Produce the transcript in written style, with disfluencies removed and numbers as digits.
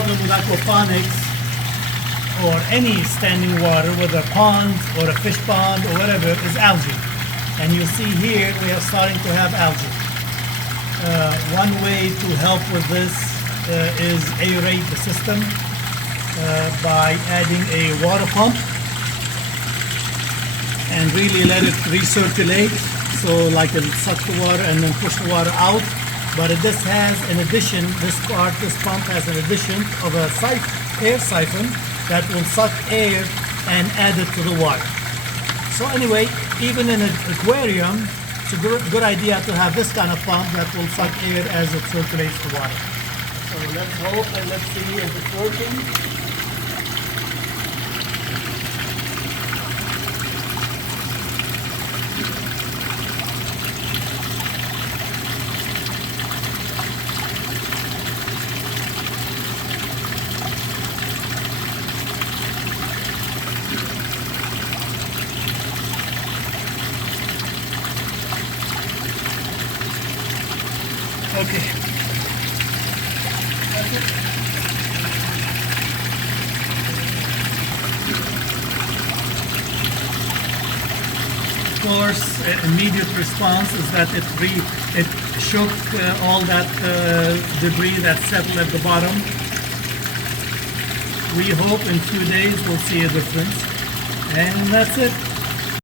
problem with aquaponics or any standing water, whether a pond or a fish pond or whatever, is algae. And you see here we are starting to have algae. One way to help with this is aerate the system by adding a water pump and really let it recirculate, so like it'll suck the water and then push the water out. But this has an addition, this pump has an addition of a air siphon that will suck air and add it to the water. So anyway, even in an aquarium, it's a good idea to have this kind of pump that will suck air as it circulates the water. So let's hope and let's see if it's working. Okay. That's it. Of course, immediate response is that it shook all that debris that settled at the bottom. We hope in a few days we'll see a difference. And that's it.